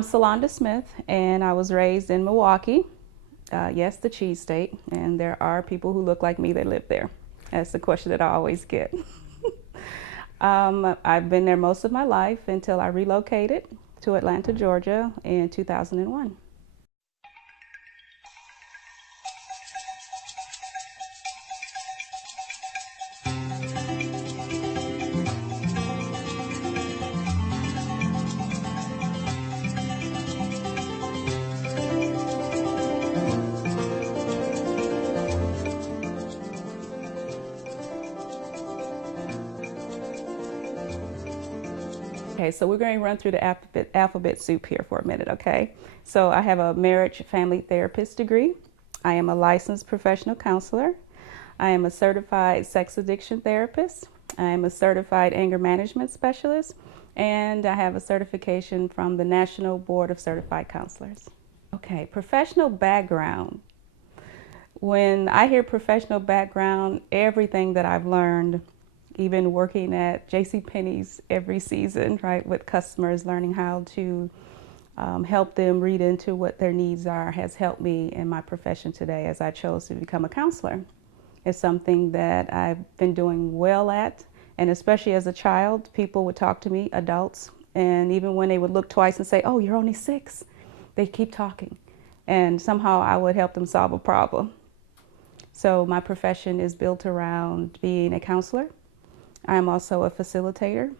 I'm Sulonda Smith, and I was raised in Milwaukee. Yes, the cheese state, and there are people who look like me that live there. That's the question that I always get. I've been there most of my life until I relocated to Atlanta, Georgia in 2001. Okay, so we're going to run through the alphabet soup here for a minute, okay? So I have a marriage family therapist degree. I am a licensed professional counselor. I am a certified sex addiction therapist. I am a certified anger management specialist. And I have a certification from the National Board of Certified Counselors. Okay, professional background. When I hear professional background, everything that I've learned, even working at JCPenney's every season, right, with customers, learning how to help them read into what their needs are, has helped me in my profession today as I chose to become a counselor. It's something that I've been doing well at, and especially as a child, people would talk to me, adults, and even when they would look twice and say, "Oh, you're only 6," they keep talking, and somehow I would help them solve a problem. So my profession is built around being a counselor. I'm also a facilitator.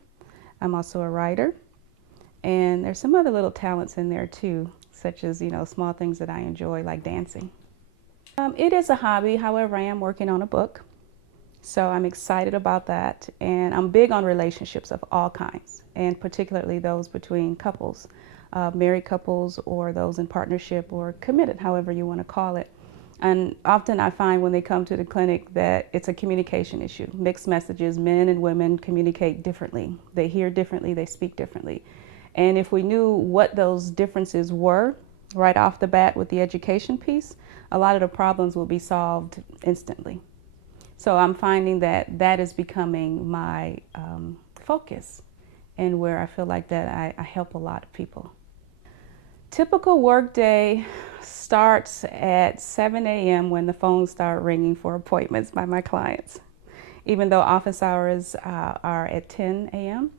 I'm also a writer. And there's some other little talents in there too, such as, small things that I enjoy, like dancing. It is a hobby. However, I am working on a book. So I'm excited about that. And I'm big on relationships of all kinds, and particularly those between couples, married couples, or those in partnership or committed, however you want to call it. And often I find when they come to the clinic that it's a communication issue. Mixed messages, men and women communicate differently. They hear differently, they speak differently. And if we knew what those differences were right off the bat with the education piece, a lot of the problems will be solved instantly. So I'm finding that that is becoming my focus, and where I feel like that I help a lot of people. Typical workday starts at 7 a.m. when the phones start ringing for appointments by my clients, even though office hours are at 10 a.m.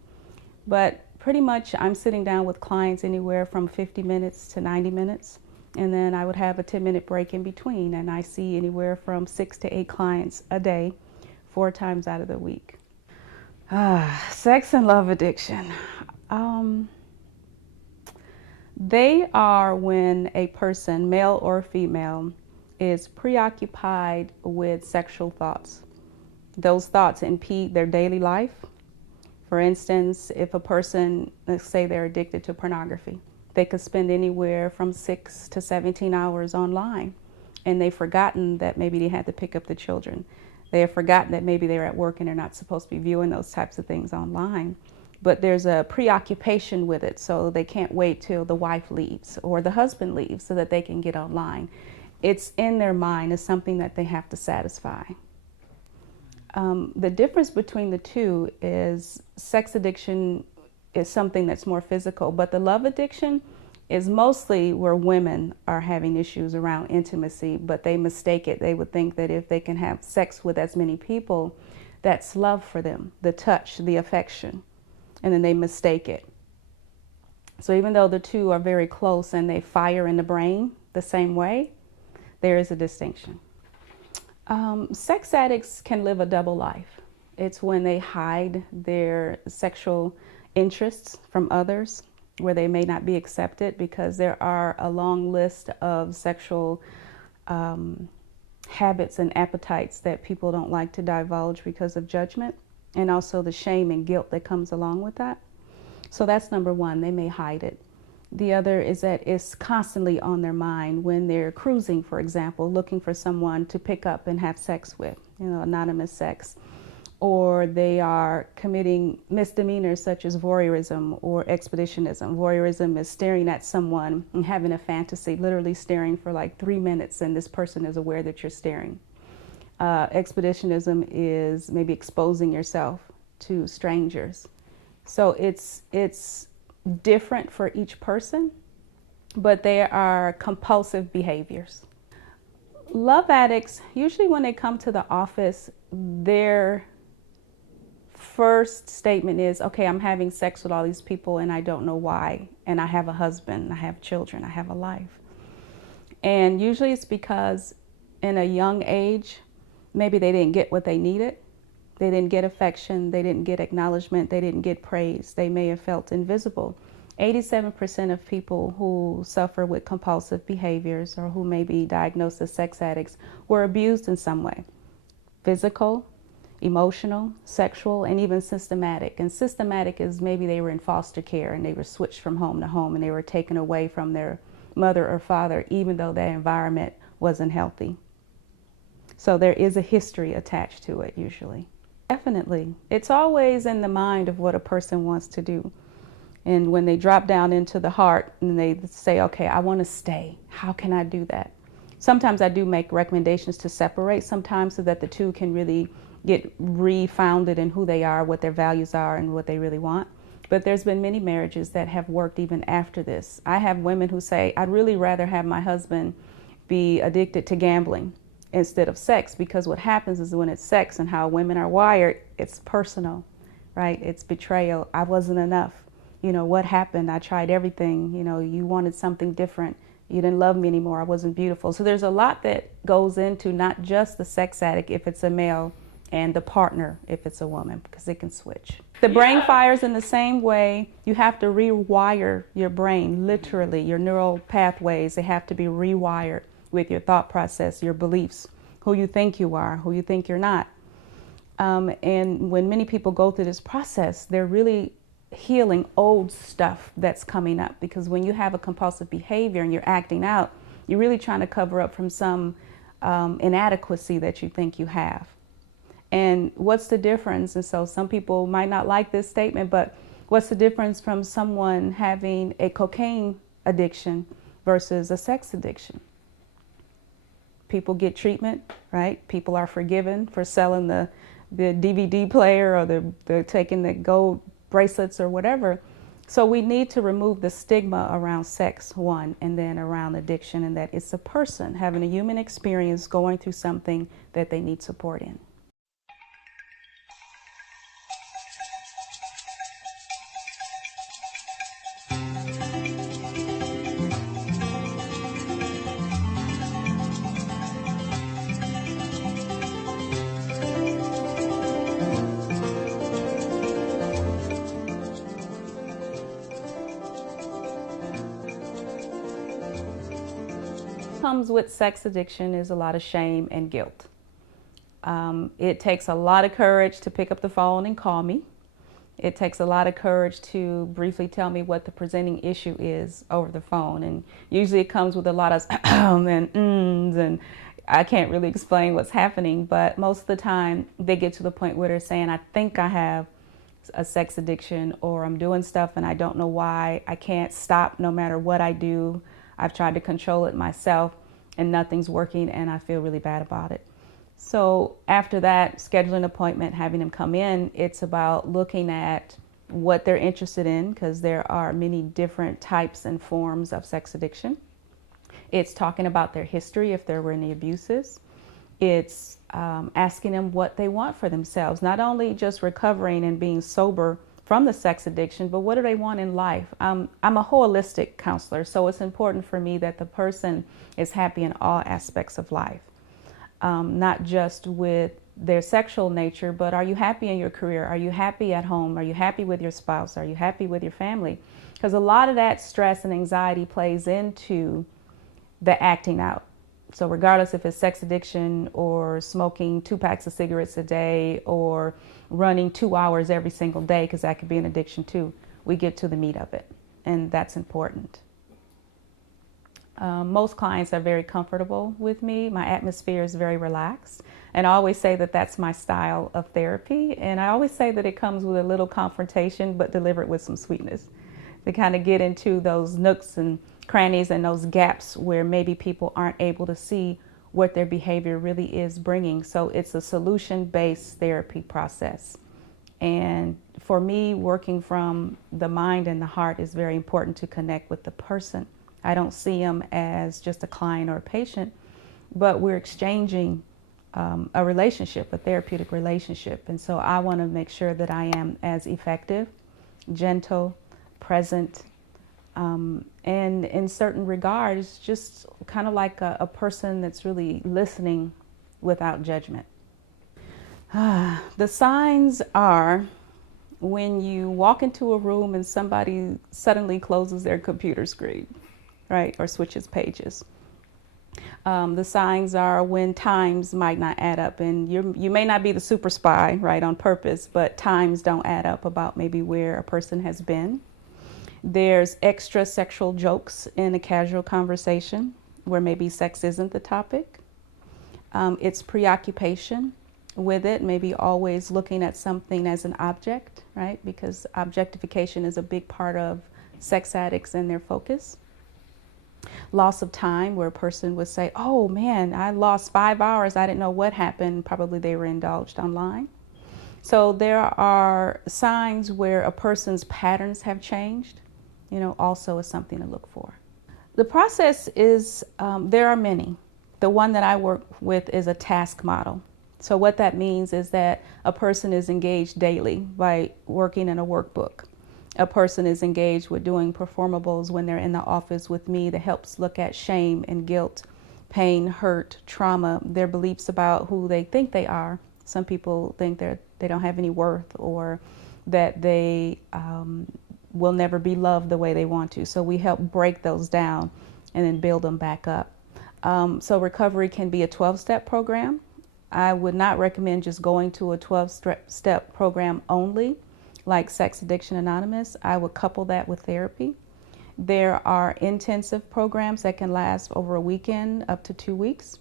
But pretty much I'm sitting down with clients anywhere from 50 minutes to 90 minutes. And then I would have a 10-minute break in between. And I see anywhere from 6 to 8 clients a day, 4 times out of the week. Sex and love addiction. They are when a person, male or female, is preoccupied with sexual thoughts. Those thoughts impede their daily life. For instance, if a person, let's say they're addicted to pornography, they could spend anywhere from 6 to 17 hours online, and they've forgotten that maybe they had to pick up the children. They have forgotten that maybe they're at work and they're not supposed to be viewing those types of things online. But there's a preoccupation with it, so they can't wait till the wife leaves or the husband leaves so that they can get online. It's in their mind. It's something that they have to satisfy. The difference between the two is sex addiction is something that's more physical, but the love addiction is mostly where women are having issues around intimacy, but they mistake it. They would think that if they can have sex with as many people, that's love for them, the touch, the affection. And then they mistake it. So even though the two are very close and they fire in the brain the same way, there is a distinction. Sex addicts can live a double life. It's when they hide their sexual interests from others, where they may not be accepted, because there are a long list of sexual habits and appetites that people don't like to divulge because of judgment, and also the shame and guilt that comes along with that. So that's number one, they may hide it. The other is that it's constantly on their mind when they're cruising, for example, looking for someone to pick up and have sex with, anonymous sex. Or they are committing misdemeanors such as voyeurism or expeditionism. Voyeurism is staring at someone and having a fantasy, literally staring for like 3 minutes, and this person is aware that you're staring. Expeditionism is maybe exposing yourself to strangers. So it's different for each person, but they are compulsive behaviors. Love addicts, usually when they come to the office, their first statement is, okay, I'm having sex with all these people and I don't know why. And I have a husband, I have children, I have a life. And usually it's because in a young age, maybe they didn't get what they needed. They didn't get affection, they didn't get acknowledgement, they didn't get praise. They may have felt invisible. 87% of people who suffer with compulsive behaviors or who may be diagnosed as sex addicts were abused in some way. Physical, emotional, sexual, and even systematic. And systematic is maybe they were in foster care and they were switched from home to home and they were taken away from their mother or father even though their environment wasn't healthy. So there is a history attached to it usually. Definitely. It's always in the mind of what a person wants to do. And when they drop down into the heart and they say, okay, I want to stay. How can I do that? Sometimes I do make recommendations to separate sometimes so that the two can really get refounded in who they are, what their values are, and what they really want. But there's been many marriages that have worked even after this. I have women who say, I'd really rather have my husband be addicted to gambling instead of sex, because what happens is when it's sex and how women are wired, it's personal, right? It's betrayal. I wasn't enough. You know, what happened? I tried everything. You know, you wanted something different. You didn't love me anymore. I wasn't beautiful. So there's a lot that goes into not just the sex addict if it's a male and the partner if it's a woman, because it can switch. The brain fires in the same way. You have to rewire your brain, literally. Your neural pathways, they have to be rewired with your thought process, your beliefs, who you think you are, who you think you're not. And when many people go through this process, they're really healing old stuff that's coming up, because when you have a compulsive behavior and you're acting out, you're really trying to cover up from some inadequacy that you think you have. And what's the difference? And so some people might not like this statement, but what's the difference from someone having a cocaine addiction versus a sex addiction? People get treatment, right? People are forgiven for selling the DVD player or the taking the gold bracelets or whatever. So we need to remove the stigma around sex, one, and then around addiction, and that it's a person having a human experience going through something that they need support in. Comes with sex addiction is a lot of shame and guilt. It takes a lot of courage to pick up the phone and call me. It takes a lot of courage to briefly tell me what the presenting issue is over the phone. And usually it comes with a lot of and ums, and I can't really explain what's happening. But most of the time they get to the point where they're saying, I think I have a sex addiction, or I'm doing stuff and I don't know why. I can't stop no matter what I do. I've tried to control it myself and nothing's working and I feel really bad about it. So after that, scheduling an appointment, having them come in, it's about looking at what they're interested in, because there are many different types and forms of sex addiction. It's talking about their history, if there were any abuses. It's asking them what they want for themselves, not only just recovering and being sober from the sex addiction, but what do they want in life? I'm a holistic counselor, so it's important for me that the person is happy in all aspects of life, not just with their sexual nature, but are you happy in your career? Are you happy at home? Are you happy with your spouse? Are you happy with your family? Because a lot of that stress and anxiety plays into the acting out. So regardless if it's sex addiction or smoking 2 packs of cigarettes a day or running 2 hours every single day, because that could be an addiction too, we get to the meat of it, and that's important. Most clients are very comfortable with me. My atmosphere is very relaxed, and I always say that that's my style of therapy, and I always say that it comes with a little confrontation but delivered with some sweetness, to kind of get into those nooks and crannies and those gaps where maybe people aren't able to see what their behavior really is bringing. So it's a solution-based therapy process. And for me, working from the mind and the heart is very important to connect with the person I don't see them as just a client or a patient, but we're exchanging a relationship, a therapeutic relationship. And so I want to make sure that I am as effective, gentle, present, and in certain regards, just kind of like a person that's really listening without judgment. The signs are when you walk into a room and somebody suddenly closes their computer screen, right, or switches pages. The signs are when times might not add up, and you may not be the super spy, right, on purpose, but times don't add up about maybe where a person has been. There's extra sexual jokes in a casual conversation where maybe sex isn't the topic. It's preoccupation with it, maybe always looking at something as an object, right, because objectification is a big part of sex addicts and their focus. Loss of time, where a person would say, oh man, I lost 5 hours, I didn't know what happened. Probably they were indulged online. So there are signs where a person's patterns have changed, also is something to look for. The process is, there are many. The one that I work with is a task model. So what that means is that a person is engaged daily by working in a workbook. A person is engaged with doing performables when they're in the office with me that helps look at shame and guilt, pain, hurt, trauma, their beliefs about who they think they are. Some people think they don't have any worth, or that they will never be loved the way they want to. So we help break those down and then build them back up. So recovery can be a 12-step program. I would not recommend just going to a 12-step program only, like Sex Addiction Anonymous. I would couple that with therapy. There are intensive programs that can last over a weekend, up to 2 weeks.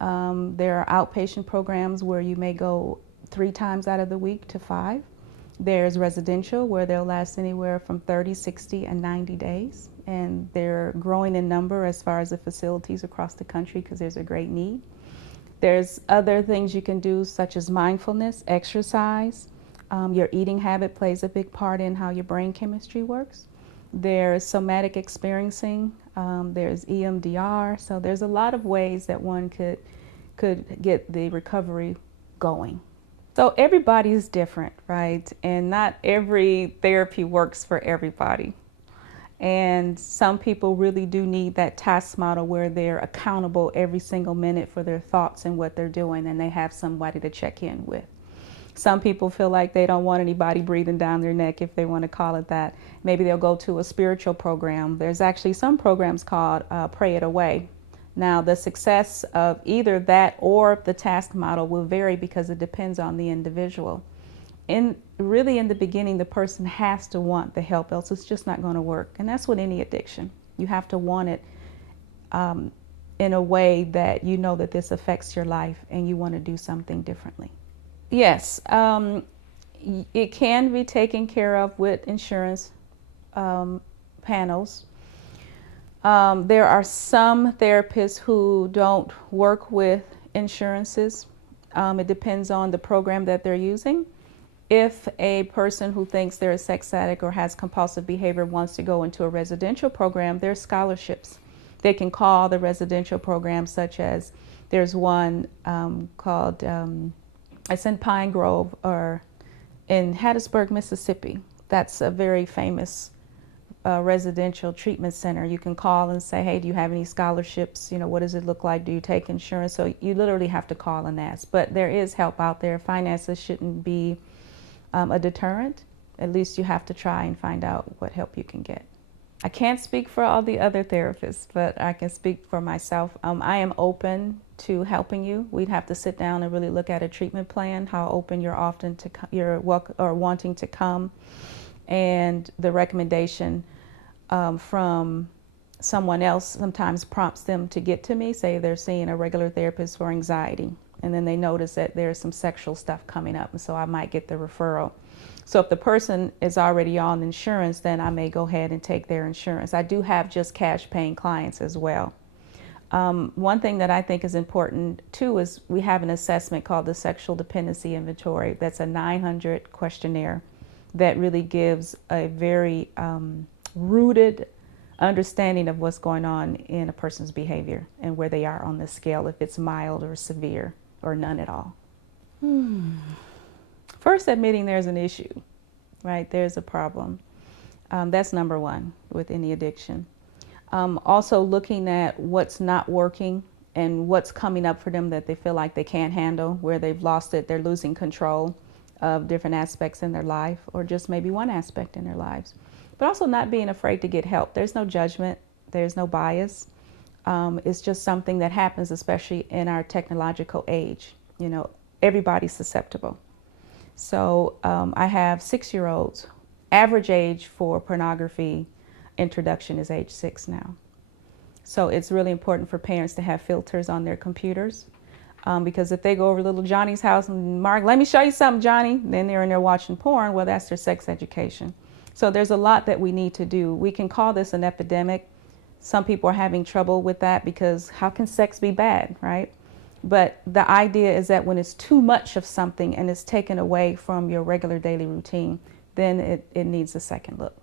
There are outpatient programs where you may go 3 times out of the week to 5. There's residential, where they'll last anywhere from 30, 60, and 90 days. And they're growing in number as far as the facilities across the country because there's a great need. There's other things you can do, such as mindfulness, exercise. Your eating habit plays a big part in how your brain chemistry works. There's somatic experiencing. There's EMDR. So there's a lot of ways that one could get the recovery going. So everybody is different, right? And not every therapy works for everybody. And some people really do need that task model where they're accountable every single minute for their thoughts and what they're doing, and they have somebody to check in with. Some people feel like they don't want anybody breathing down their neck, if they want to call it that. Maybe they'll go to a spiritual program. There's actually some programs called Pray It Away. Now, the success of either that or the task model will vary because it depends on the individual. Really in the beginning, the person has to want the help, else it's just not going to work. And that's with any addiction. You have to want it in a way that you know that this affects your life and you want to do something differently. Yes, it can be taken care of with insurance panels. There are some therapists who don't work with insurances. It depends on the program that they're using. If a person who thinks they're a sex addict or has compulsive behavior wants to go into a residential program, there's scholarships. They can call the residential program, such as there's one called, it's in Pine Grove or in Hattiesburg, Mississippi. That's a very famous residential treatment center. You can call and say, hey, do you have any scholarships? What does it look like? Do you take insurance? So you literally have to call and ask. But there is help out there. Finances shouldn't be a deterrent. At least you have to try and find out what help you can get. I can't speak for all the other therapists, but I can speak for myself. I am open to helping you. We'd have to sit down and really look at a treatment plan, how open you're wanting to come, and the recommendation from someone else sometimes prompts them to get to me. Say they're seeing a regular therapist for anxiety, and then they notice that there's some sexual stuff coming up, and so I might get the referral. So if the person is already on insurance, then I may go ahead and take their insurance. I do have just cash paying clients as well. One thing that I think is important too is we have an assessment called the Sexual Dependency Inventory. That's a 900 questionnaire that really gives a very rooted understanding of what's going on in a person's behavior and where they are on the scale, if it's mild or severe or none at all. First, admitting there's an issue, right? There's a problem. That's number one with any addiction. Also looking at what's not working and what's coming up for them that they feel like they can't handle, where they've lost it, they're losing control of different aspects in their life, or just maybe one aspect in their lives. But also not being afraid to get help. There's no judgment, there's no bias. It's just something that happens, especially in our technological age. You know, everybody's susceptible. So I have 6-year-olds. Average age for pornography introduction is age 6 now. So it's really important for parents to have filters on their computers, because if they go over little Johnny's house and, Mark, let me show you something, Johnny, then they're in there watching porn, well, that's their sex education. So there's a lot that we need to do. We can call this an epidemic. Some people are having trouble with that because how can sex be bad, right? But the idea is that when it's too much of something and it's taken away from your regular daily routine, then it needs a second look.